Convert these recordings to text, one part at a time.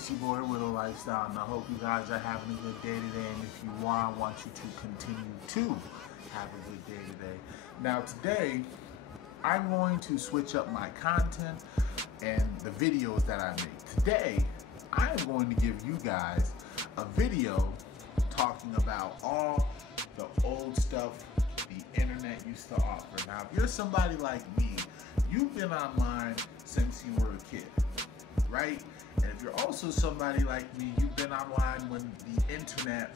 It's your boy Widow Lifestyle, and I hope you guys are having a good day today. And if you are, I want you to continue to have a good day today. Now today, I'm going to switch up my content and the videos that I make. Today, I am going to give you guys a video talking about all the old stuff the internet used to offer. Now, if you're somebody like me, you've been online since you were a kid, right? And if you're also somebody like me, you've been online when the internet,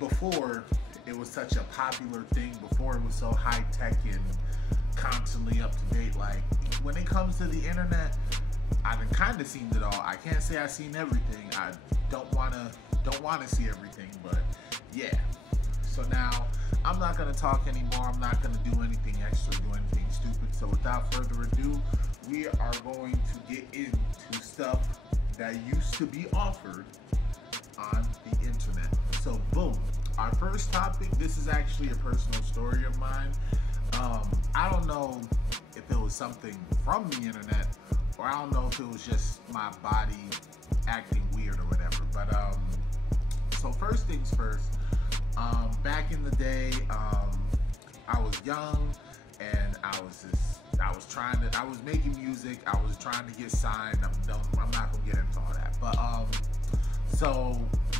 before it was such a popular thing, before it was so high tech and constantly up to date. Like, when it comes to the internet, I've kind of seen it all. I can't say I've seen everything. I don't wanna see everything, but yeah. So now I'm not gonna talk anymore. I'm not gonna do anything extra, do anything stupid. So without further ado, we are going to get into stuff that used to be offered on the internet. So boom, our first topic, this is actually a personal story of mine. I don't know if it was something from the internet, or I don't know if it was just my body acting weird or whatever. But so first things first, back in the day, I was young and I was making music. I was trying to get signed. I'm not gonna get into all that. But so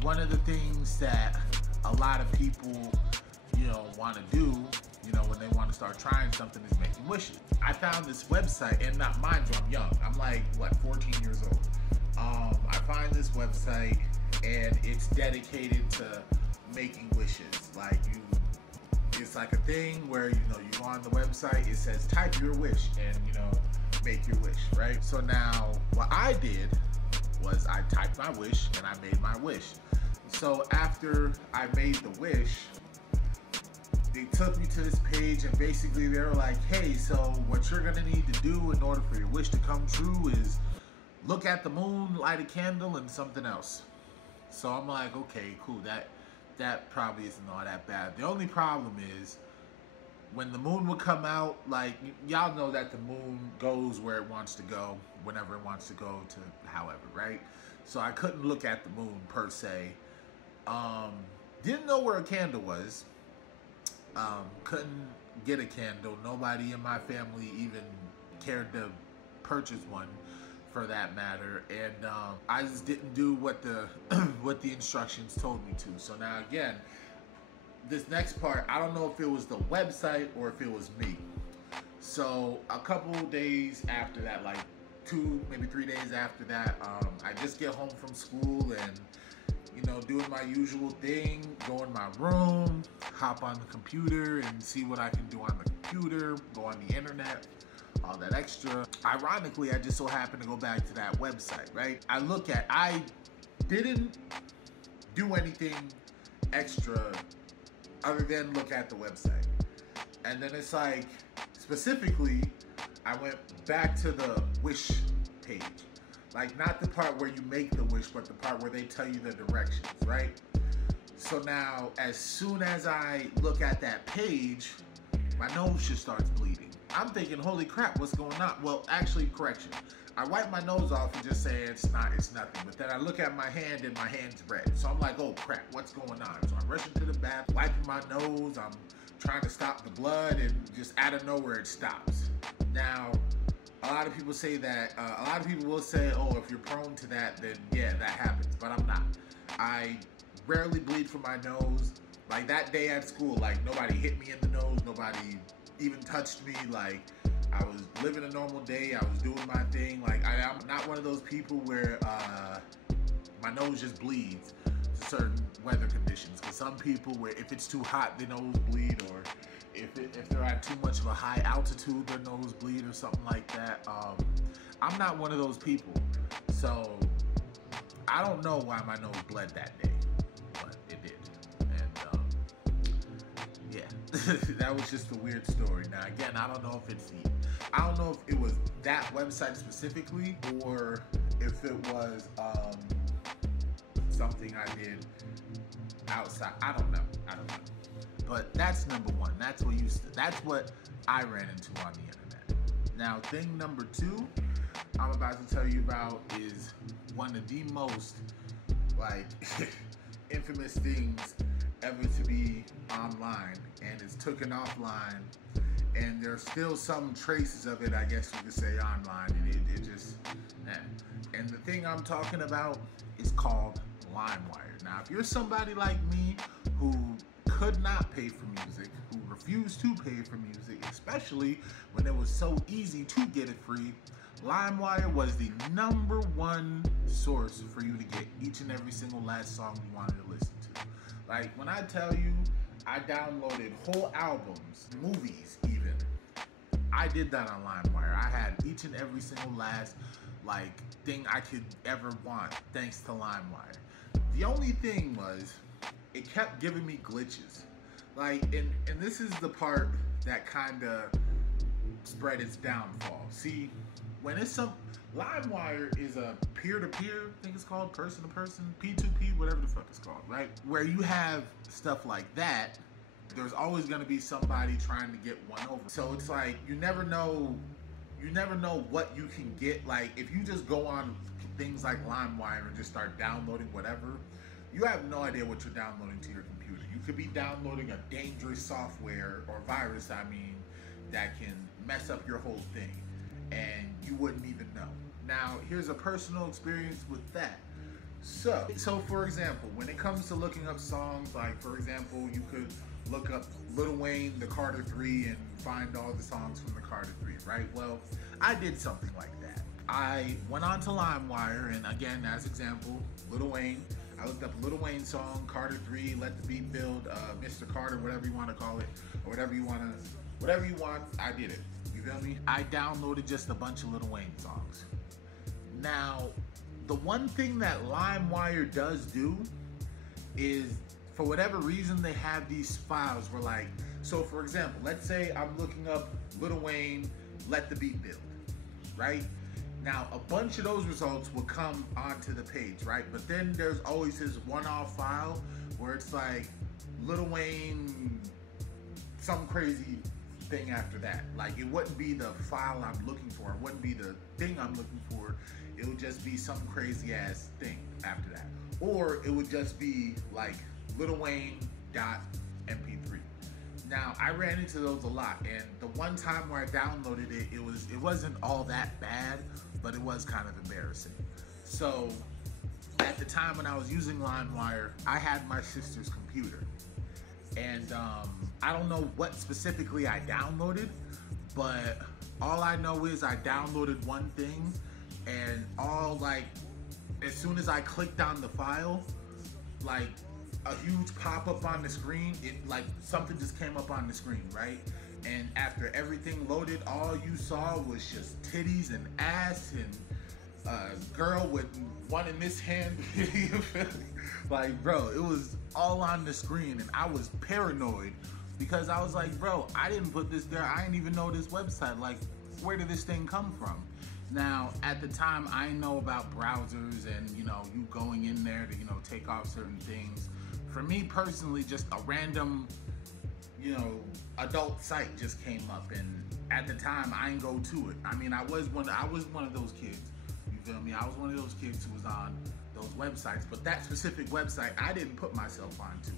one of the things that a lot of people, want to do, when they want to start trying something, is making wishes. I found this website, and not mind you, I'm young. I'm like, what, 14 years old. I find this website, and it's dedicated to making wishes. Like, it's like a thing where, you go on the website, it says type your wish, and, make your wish, right? So now, what I did was I typed my wish, and I made my wish. So after I made the wish, they took me to this page, and basically they were like, hey, so what you're gonna need to do in order for your wish to come true is look at the moon, light a candle, and something else. So I'm like, okay, cool, that probably isn't all that bad. The only problem is, when the moon would come out, like, y'all know that the moon goes where it wants to go, whenever it wants to go to however, right? So I couldn't look at the moon, per se. Didn't know where a candle was. Couldn't get a candle. Nobody in my family even cared to purchase one, for that matter. And I just didn't do what the what the instructions told me to. So now again, this next part, I don't know if it was the website or if it was me. So a couple days after that, like 2, maybe 3 days after that, I just get home from school and, doing my usual thing, go in my room, hop on the computer and see what I can do on the computer, go on the internet, all that extra. Ironically, I just so happened to go back to that website, right? I didn't do anything extra other than look at the website. And then it's like, specifically, I went back to the wish page. Like, not the part where you make the wish, but the part where they tell you the directions, right? So now, as soon as I look at that page, my nose just starts bleeding. I'm thinking, holy crap, what's going on? Well, actually, correction. I wipe my nose off and just say it's nothing. But then I look at my hand and my hand's red. So I'm like, oh crap, what's going on? So I'm rushing to the bath, wiping my nose. I'm trying to stop the blood, and just out of nowhere it stops. Now, a lot of people say that, a lot of people will say, oh, if you're prone to that, then yeah, that happens. But I'm not. I rarely bleed from my nose. Like, that day at school, like, nobody hit me in the nose. Nobody even touched me. Like, I was living a normal day. I was doing my thing. Like, I'm not one of those people where my nose just bleeds to certain weather conditions. Because some people, where if it's too hot, their nose bleed, or if they're at too much of a high altitude, their nose bleed or something like that. I'm not one of those people. So I don't know why my nose bled that day, but it did. And yeah, that was just a weird story. Now again, I don't know if it was that website specifically, or if it was something I did outside. I don't know. But that's number one. That's what I ran into on the internet. Now, thing number two I'm about to tell you about is one of the most like infamous things ever to be online, and it's taken offline, and there's still some traces of it, I guess you could say, online, and it just, and the thing I'm talking about is called Limewire. Now, if you're somebody like me who could not pay for music, who refused to pay for music, especially when it was so easy to get it free, Limewire was the #1 source for you to get each and every single last song you wanted to listen to. Like, when I tell you, I downloaded whole albums, movies even. I did that on Limewire. I had each and every single last, like, thing I could ever want, thanks to Limewire. The only thing was, it kept giving me glitches. Like, and this is the part that kind of spread its downfall. See, when it's LimeWire is a peer-to-peer, I think it's called, person-to-person, P2P, whatever the fuck it's called, right? Where you have stuff like that, there's always gonna be somebody trying to get one over. So it's like, you never know what you can get. Like, if you just go on things like LimeWire and just start downloading whatever, you have no idea what you're downloading to your computer. You could be downloading a dangerous software, or virus, I mean, that can mess up your whole thing, and you wouldn't even know. Now, here's a personal experience with that. So for example, when it comes to looking up songs, like, for example, you could look up Lil Wayne, the Carter 3, and find all the songs from the Carter 3, right? Well, I did something like that. I went on to LimeWire, and again, as example, Lil Wayne, I looked up a Lil Wayne song, Carter 3, Let the Beat Build, Mr. Carter, whatever you want to call it, or whatever you want, I did it. You feel me? I downloaded just a bunch of Lil Wayne songs. Now, the one thing that LimeWire does do is, for whatever reason, they have these files where, like, so for example, let's say I'm looking up Lil Wayne, Let the Beat Build, right? Now, a bunch of those results will come onto the page, right? But then there's always this one-off file where it's like Lil Wayne, some crazy thing after that. Like, it wouldn't be the file I'm looking for. It wouldn't be the thing I'm looking for. It would just be some crazy ass thing after that. Or it would just be like Lil Wayne.mp3. Now, I ran into those a lot, and the one time where I downloaded it, it wasn't all that bad, but it was kind of embarrassing. So at the time when I was using LimeWire, I had my sister's computer, and I don't know what specifically I downloaded, but all I know is I downloaded one thing, and as soon as I clicked on the file, like, a huge pop-up on the screen, like something just came up on the screen, right? And after everything loaded, all you saw was just titties and ass and a girl with one in this hand. Like, bro, it was all on the screen, and I was paranoid because I was like, bro, I didn't put this there. I didn't even know this website. Like, where did this thing come from? Now, at the time, I didn't know about browsers and, you going in there to, take off certain things. For me personally, just a random, adult site just came up, and at the time, I didn't go to it. I mean, I was one of those kids. You feel me? I was one of those kids who was on those websites, but that specific website, I didn't put myself onto.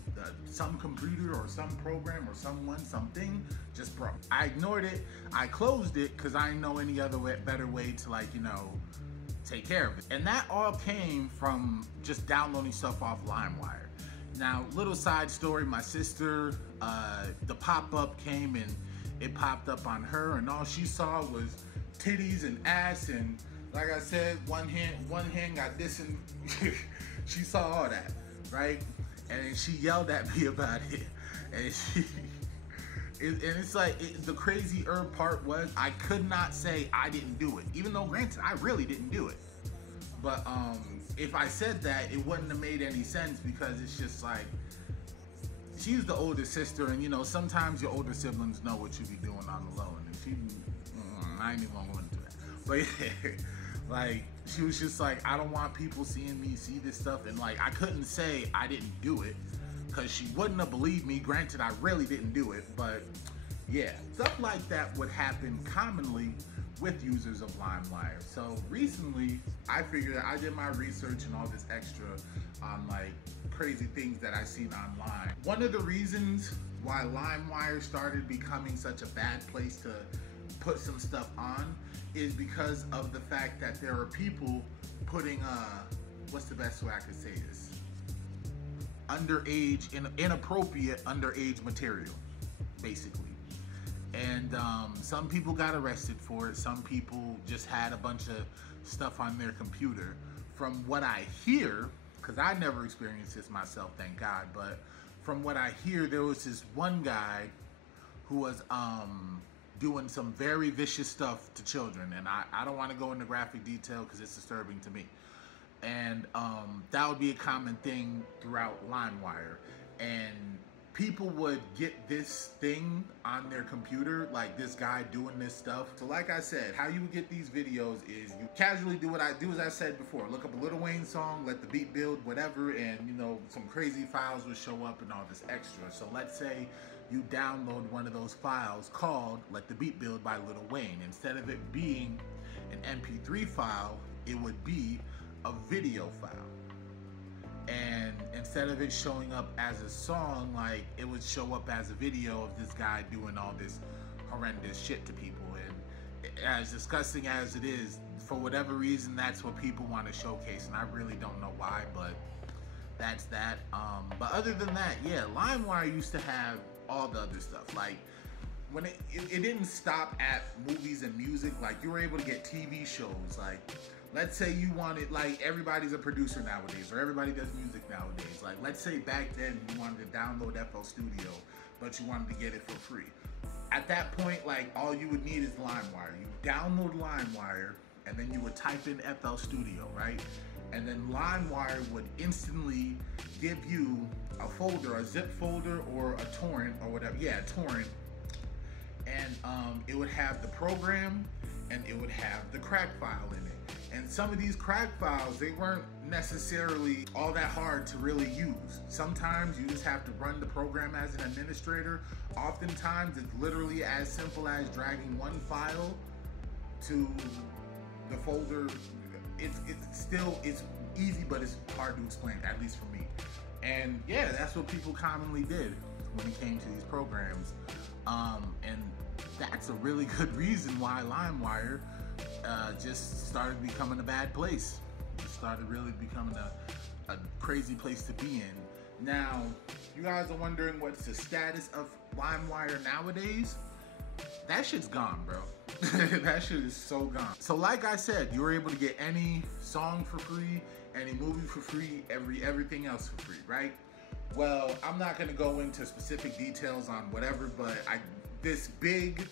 Some computer or some program or something just broke. I ignored it. I closed it because I didn't know any other better way to, take care of it. And that all came from just downloading stuff off LimeWire. Now, little side story, my sister, the pop-up came and it popped up on her, and all she saw was titties and ass, and like I said, one hand got this, and she saw all that, right? And then she yelled at me about it, and it's like, the crazy part was, I could not say I didn't do it, even though, granted, I really didn't do it. But if I said that, it wouldn't have made any sense, because it's just like, she's the older sister, and sometimes your older siblings know what you be doing on the low, and I ain't even gonna go into that. But yeah, like, she was just like, I don't want people seeing me see this stuff, and like, I couldn't say I didn't do it, because she wouldn't have believed me. Granted, I really didn't do it, but yeah, stuff like that would happen commonly with users of Limewire. So recently, I figured I did my research and all this extra on like crazy things that I seen online. One of the reasons why Limewire started becoming such a bad place to put some stuff on is because of the fact that there are people putting what's the best way I could say this? Underage, inappropriate underage material, basically. And some people got arrested for it. Some people just had a bunch of stuff on their computer. From what I hear, because I never experienced this myself, thank God, but from what I hear, there was this one guy who was doing some very vicious stuff to children. And I don't want to go into graphic detail because it's disturbing to me. And that would be a common thing throughout Limewire. And people would get this thing on their computer, like this guy doing this stuff. So like I said, how you would get these videos is you casually do what I do, as I said before. Look up a Lil Wayne song, let the beat build, whatever, and you know, some crazy files would show up and all this extra. So let's say you download one of those files called Let the Beat Build by Lil Wayne. Instead of it being an MP3 file, it would be a video file. And instead of it showing up as a song, like it would show up as a video of this guy doing all this horrendous shit to people. And as disgusting as it is, for whatever reason, that's what people want to showcase. And I really don't know why, but that's that. But other than that, yeah, Limewire used to have all the other stuff. Like when it didn't stop at movies and music. Like you were able to get TV shows. Like let's say you wanted, like everybody's a producer nowadays, or everybody does music nowadays. Like let's say back then you wanted to download FL Studio, but you wanted to get it for free. At that point, like all you would need is Limewire. You download Limewire, and then you would type in FL Studio, right? And then Limewire would instantly give you a folder, a zip folder, or a torrent, or whatever. Yeah, a torrent. And it would have the program, and it would have the crack file in it. And some of these crack files, they weren't necessarily all that hard to really use. Sometimes you just have to run the program as an administrator. Oftentimes it's literally as simple as dragging one file to the folder. It's easy, but it's hard to explain, at least for me. And yeah, that's what people commonly did when it came to these programs. And that's a really good reason why Limewire just started becoming a bad place. It started really becoming a crazy place to be in. Now, you guys are wondering what's the status of Limewire nowadays? That shit's gone, bro. That shit is so gone. So like I said, you were able to get any song for free, any movie for free, everything else for free, right? Well, I'm not gonna go into specific details on whatever, but this big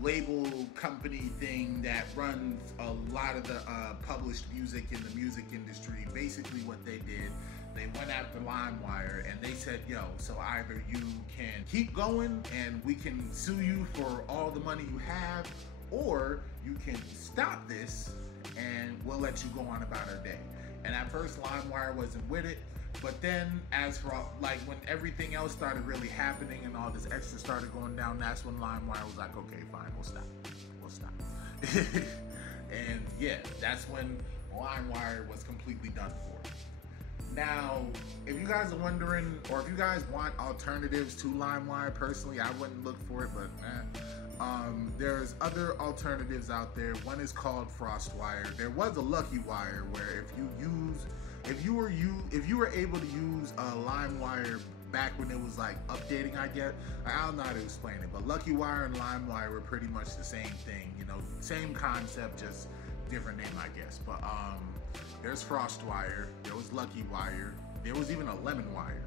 label company thing that runs a lot of the published music in the music industry, basically what they did, they went after Limewire and they said, yo, so either you can keep going and we can sue you for all the money you have, or you can stop this and we'll let you go on about our day. And at first Limewire wasn't with it, but then as for like when everything else started really happening and all this extra started going down, that's when Limewire was like, okay, fine, we'll stop. And yeah, that's when Limewire was completely done for. Now, if you guys are wondering, or if you guys want alternatives to Limewire, personally, I wouldn't look for it, but there's other alternatives out there. One is called FrostWire. There was a Luckywire where if you were able to use Limewire back when it was like updating, I don't know how to explain it, but Luckywire and Limewire were pretty much the same thing, you know, same concept, just different name, I guess. But there's FrostWire, there was Luckywire, there was even a Lemon-Wire,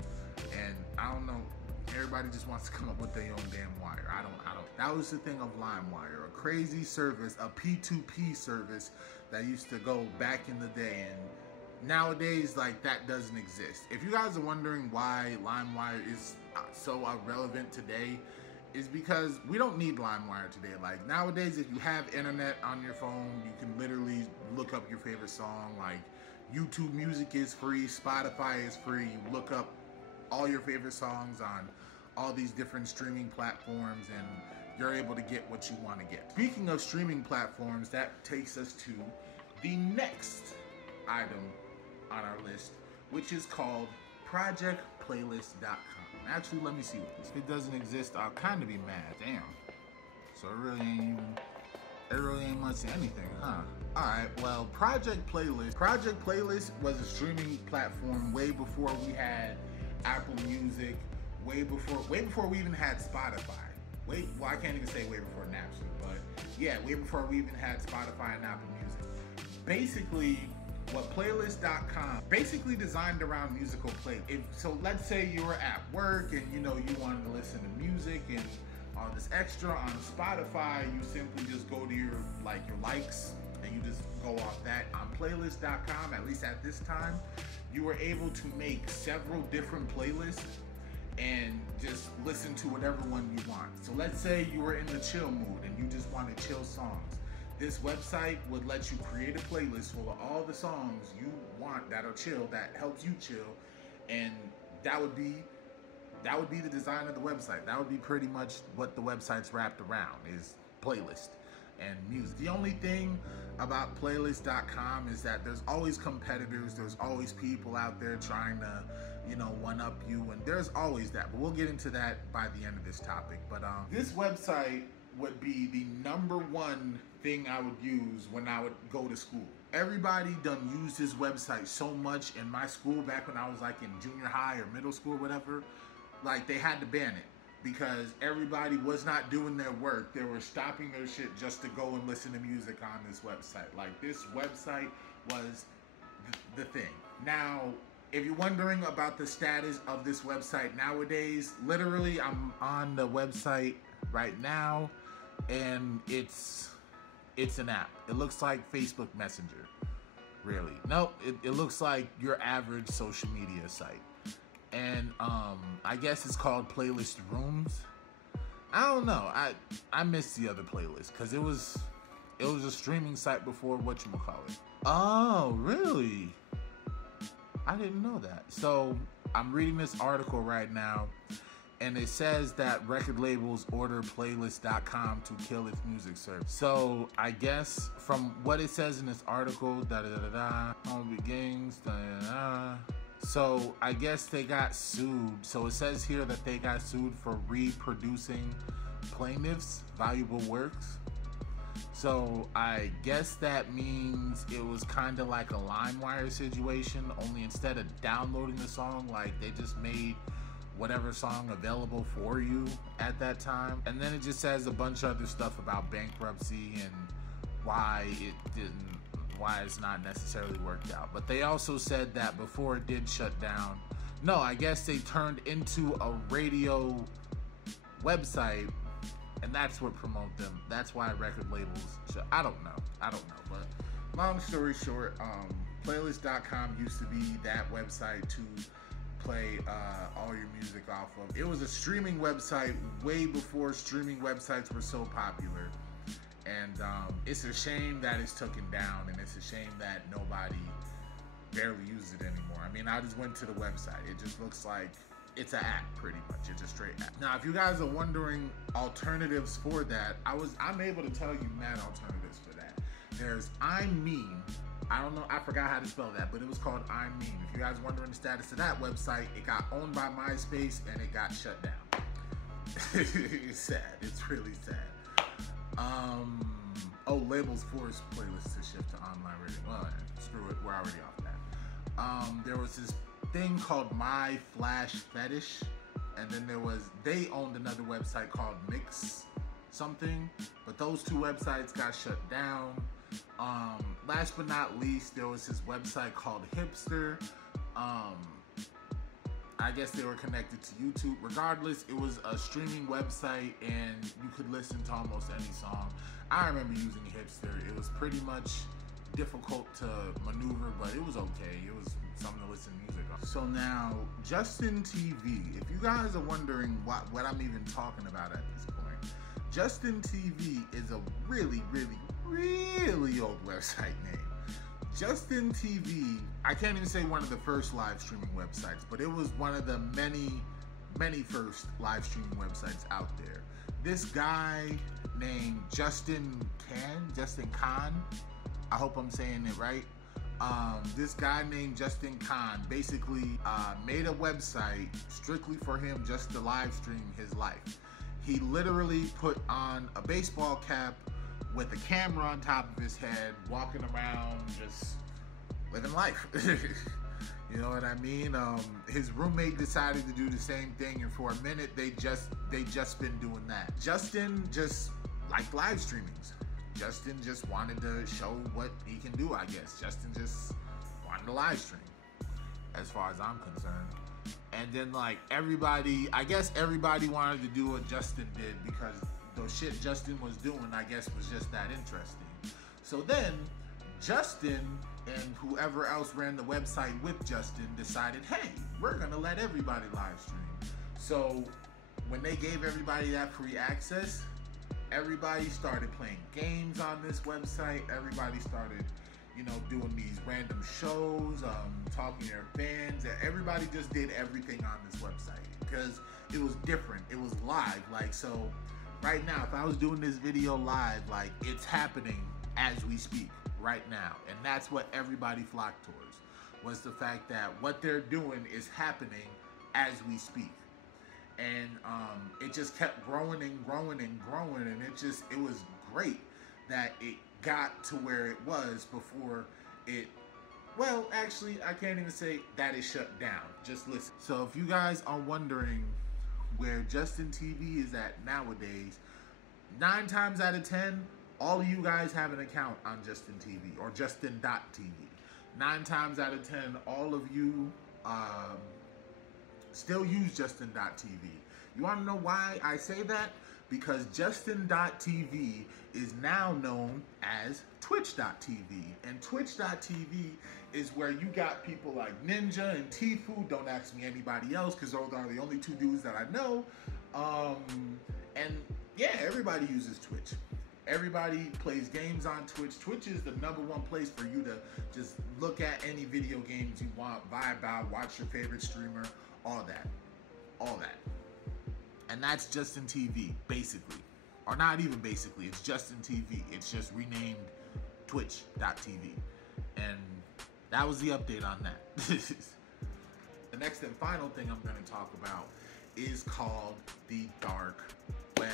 and I don't know, everybody just wants to come up with their own damn wire. I don't. That was the thing of Limewire, a crazy service, a P2P service that used to go back in the day, and nowadays, like, that doesn't exist. If you guys are wondering why Limewire is so relevant today, is because we don't need Limewire today. Like, nowadays, if you have internet on your phone, you can literally look up your favorite song. Like, YouTube Music is free, Spotify is free. You look up all your favorite songs on all these different streaming platforms, and you're able to get what you want to get. Speaking of streaming platforms, that takes us to the next item on our list, which is called projectplaylist.com. Actually, let me see what this. If it doesn't exist, I'll kind of be mad. Damn. So it really ain't much of anything, huh? Alright, well, Project Playlist was a streaming platform way before we had Apple Music, way before we even had Spotify. Well, I can't even say way before Napster, but yeah, way before we even had Spotify and Apple Music. Basically, what playlist.com basically designed around musical play. So let's say you were at work and you wanted to listen to music and all this extra on Spotify, you simply just go to your likes and you just go off that. On playlist.com, at least at this time, you were able to make several different playlists and just listen to whatever one you want. So let's say you were in the chill mood and you just wanted chill songs. This website would let you create a playlist full of all the songs you want that are chill, that helps you chill, and that would be the design of the website. That would be pretty much what the website's wrapped around, is playlist and music. The only thing about playlist.com is that there's always competitors, there's always people out there trying to, one up you, and there's always that, but we'll get into that by the end of this topic. But this website would be the #1 thing I would use when I would go to school. Everybody done used this website so much in my school back when I was in junior high or middle school or whatever. They had to ban it because everybody was not doing their work. They were stopping their shit just to go and listen to music on this website. This website was the thing. Now, if you're wondering about the status of this website nowadays, literally I'm on the website right now and it's an app. It looks like Facebook Messenger, really. Nope, it looks like your average social media site. And I guess it's called Playlist Rooms. I don't know. I missed the other playlist because it was a streaming site before whatchamacallit. Oh, really? I didn't know that. So I'm reading this article right now, and it says that record labels order playlist.com to kill its music service. So I guess from what it says in this article, home begins, so I guess they got sued. So it says here that they got sued for reproducing plaintiffs' valuable works. So I guess that means it was kind of like a Limewire situation, only instead of downloading the song, they just made whatever song available for you at that time. And then it just says a bunch of other stuff about bankruptcy and why it's not necessarily worked out. But they also said that before it did shut down, no, I guess they turned into a radio website, and that's what promote them. That's why record labels I don't know, but long story short, playlist.com used to be that website to play all your music off of. It was a streaming website way before streaming websites were so popular. And it's a shame that it's taken down, and it's a shame that nobody barely uses it anymore. I mean, I just went to the website. It just looks like it's an app, pretty much. It's a straight app. Now, if you guys are wondering alternatives for that, I'm able to tell you mad alternatives for that. There's I'm Mean. I don't know, I forgot how to spell that, but it was called I'm Mean. If you guys are wondering the status of that website, it got owned by MySpace and it got shut down. It's sad. It's really sad. Labels forced playlists to shift to online radio. Well, screw it, we're already off that. There was this thing called My Flash Fetish, and then they owned another website called Mix something, but those two websites got shut down. Last but not least, there was this website called Hipster. I guess they were connected to YouTube. Regardless, it was a streaming website and you could listen to almost any song. I remember using Hipster. It was pretty much difficult to maneuver, but it was okay. It was something to listen to music on. So now, Justin TV. If you guys are wondering what I'm even talking about at this point, Justin TV is a really, really, really old website name. Justin TV, I can't even say one of the first live streaming websites, but it was one of the many many first live streaming websites out there. This guy named Justin Khan, I hope I'm saying it right. This guy named Justin Khan basically made a website strictly for him just to live stream his life. He literally put on a baseball cap with a camera on top of his head, walking around just living life. You know what I mean? His roommate decided to do the same thing, and for a minute they just been doing that. Justin just liked live streamings. Justin just wanted to show what he can do, I guess. Justin just wanted to live stream, as far as I'm concerned. And then like everybody, I guess everybody wanted to do what Justin did because the shit Justin was doing, I guess, was just that interesting. So then Justin and whoever else ran the website with Justin decided, hey, we're gonna let everybody live stream. So when they gave everybody that free access, everybody started playing games on this website. Everybody started, you know, doing these random shows, talking to their bands. Everybody just did everything on this website because it was different. It was live. Like, so right now, if I was doing this video live, like, it's happening as we speak right now. And that's what everybody flocked towards, was the fact that what they're doing is happening as we speak. And it just kept growing and growing and growing, and it was great that it got to where it was before it, well, actually, I can't even say that it shut down. Just listen. So if you guys are wondering where Justin TV is at nowadays, 9 times out of 10, all of you guys have an account on Justin TV or Justin.tv. 9 times out of 10, all of you still use Justin.tv. You want to know why I say that? Because Justin.tv is now known as Twitch.tv. And Twitch.tv is where you got people like Ninja and Tfue. Don't ask me anybody else because those are the only 2 dudes that I know. And yeah, everybody uses Twitch. Everybody plays games on Twitch. Twitch is the #1 place for you to just look at any video games you want, vibe out, watch your favorite streamer, all that. And that's Justin TV, basically. Or not even basically, it's Justin TV. It's just renamed Twitch.tv. And that was the update on that. The next and final thing I'm going to talk about is called the dark web.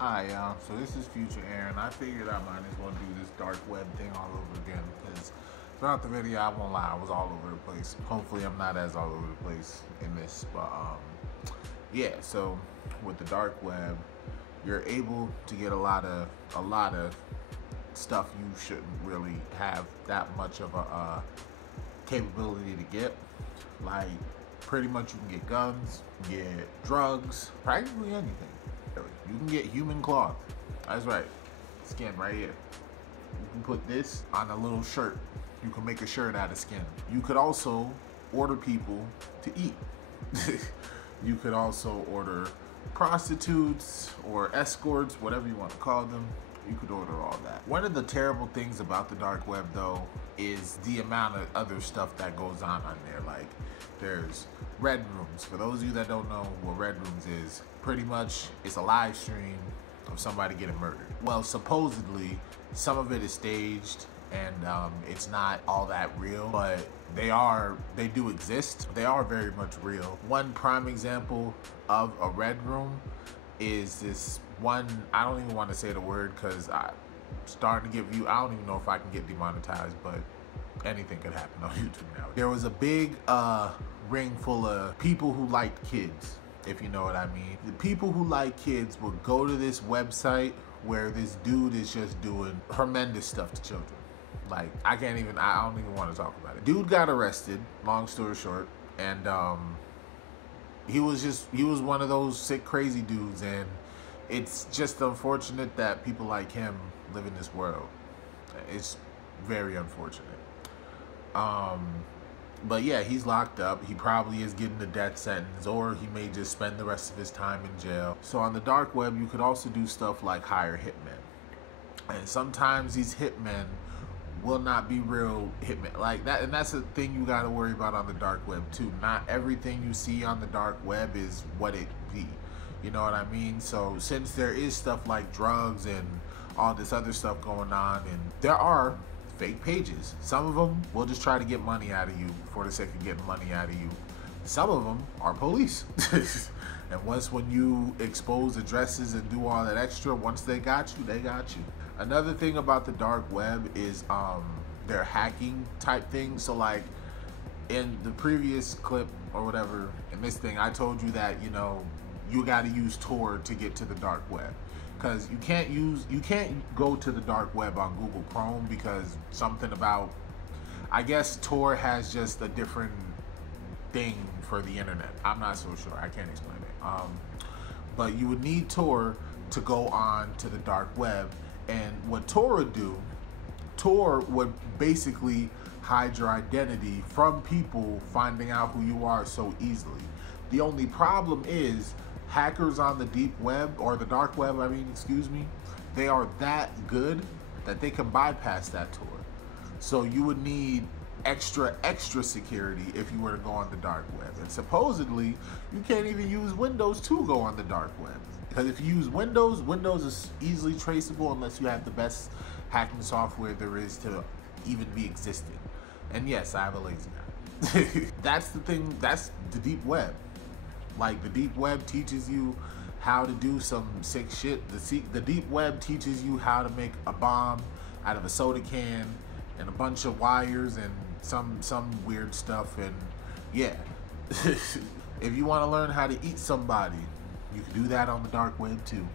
Alright, y'all, so this is future Aaron. I figured I might as well do this dark web thing all over again because throughout the video, I won't lie, I was all over the place. Hopefully I'm not as all over the place in this, but yeah, so with the dark web, you're able to get a lot of stuff you shouldn't really have that much of a capability to get. Like, pretty much you can get guns, you can get drugs, practically anything. You can get human cloth. That's right, skin right here. You can put this on a little shirt. You can make a shirt out of skin. You could also order people to eat. You could also order prostitutes or escorts, whatever you want to call them. You could order all that. One of the terrible things about the dark web, though, is the amount of other stuff that goes on there. Like, there's red rooms. For those of you that don't know what red rooms is, pretty much it's a live stream of somebody getting murdered. Well, supposedly, some of it is staged and it's not all that real, but they do exist. They are very much real. One prime example of a red room is this one, I don't even want to say the word because I'm starting to get views. I don't even know if I can get demonetized, but anything could happen on YouTube now. There was a big ring full of people who liked kids, if you know what I mean. The people who like kids would go to this website where this dude is just doing horrendous stuff to children. Like, I don't even want to talk about it. Dude got arrested, long story short, and he was one of those sick, crazy dudes, and it's just unfortunate that people like him live in this world. It's very unfortunate. But yeah, he's locked up. He probably is getting a death sentence, or he may just spend the rest of his time in jail. So on the dark web, you could also do stuff like hire hitmen. And sometimes these hitmen will not be real hitmen like that. And that's a thing you got to worry about on the dark web too. Not everything you see on the dark web is what it be. You know what I mean? So since there is stuff like drugs and all this other stuff going on, and there are fake pages. Some of them will just try to get money out of you for the sake of getting money out of you. Some of them are police. And when you expose addresses and do all that extra, once they got you, they got you. Another thing about the dark web is their hacking type things. So like in the previous clip or whatever, in this thing, I told you that, you know, you got to use Tor to get to the dark web. Because you can't go to the dark web on Google Chrome, because something about, I guess Tor has just a different thing for the internet. I'm not so sure. I can't explain it. But you would need Tor to go on to the dark web. And what Tor would do, Tor would basically hide your identity from people finding out who you are so easily. The only problem is hackers on the deep web, or the dark web, I mean, excuse me, they are that good that they can bypass that Tor. So you would need extra security if you were to go on the dark web. And supposedly, you can't even use Windows to go on the dark web. Because if you use Windows, Windows is easily traceable unless you have the best hacking software there is to even be existing. And yes, I have a lazy eye. That's the thing, that's the deep web. Like, the deep web teaches you how to do some sick shit. The deep web teaches you how to make a bomb out of a soda can and a bunch of wires and some weird stuff. And yeah, if you want to learn how to eat somebody, you can do that on the dark web too.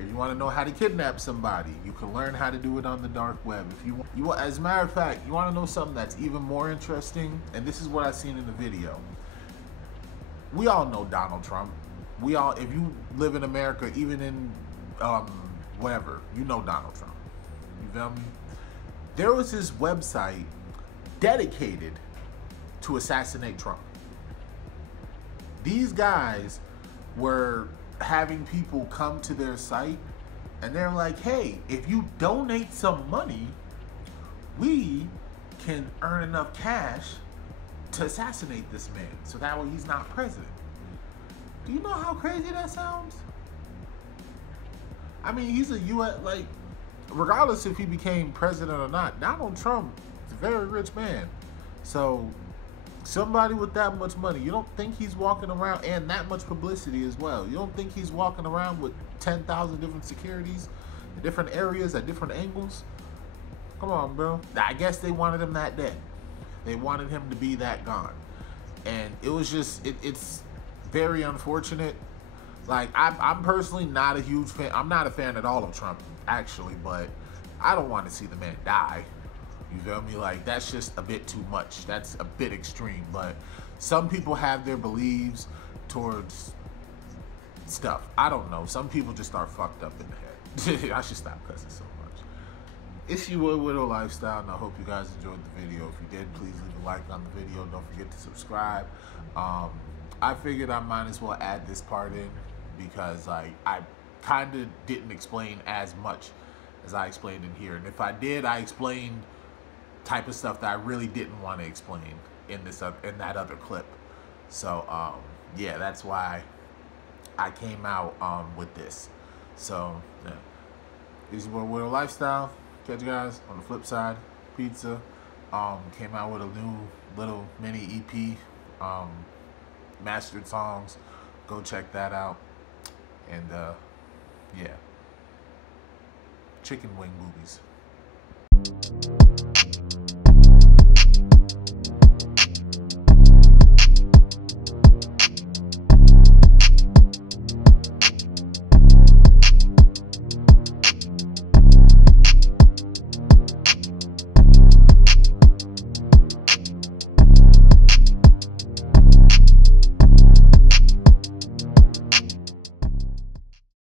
If you want to know how to kidnap somebody, you can learn how to do it on the dark web. If you want, as a matter of fact, you want to know something that's even more interesting, and this is what I've seen in the video. We all know Donald Trump. We all, if you live in America, even in whatever, you know Donald Trump. You feel me? There was this website dedicated to assassinate Trump. These guys were having people come to their site, and they're like, hey, if you donate some money, we can earn enough cash to assassinate this man, so that way he's not president. Do you know how crazy that sounds? I mean, he's a U.S., like, regardless if he became president or not, Donald Trump is a very rich man. So somebody with that much money, you don't think he's walking around, and that much publicity as well, you don't think he's walking around with 10,000 different securities in different areas at different angles? Come on, bro. I guess they wanted him that dead. They wanted him to be that gone. And it was just, it's very unfortunate. Like, I'm personally not a huge fan. I'm not a fan at all of Trump, actually, but I don't want to see the man die. You feel me? Like, that's just a bit too much. That's a bit extreme. But some people have their beliefs towards stuff. I don't know. Some people just are fucked up in the head. I should stop cussing so much. It's your boy Widow Lifestyle, and I hope you guys enjoyed the video. If you did, please leave a like on the video. Don't forget to subscribe. I figured I might as well add this part in because I kind of didn't explain as much as I explained in here. And if I did, I explained type of stuff that I really didn't want to explain in that other clip. So yeah, that's why I came out with this. So yeah, this is your boy Widow Lifestyle. Catch you guys on the flip side. Pizza came out with a new little mini EP, mastered songs. Go check that out. And yeah, chicken wing movies.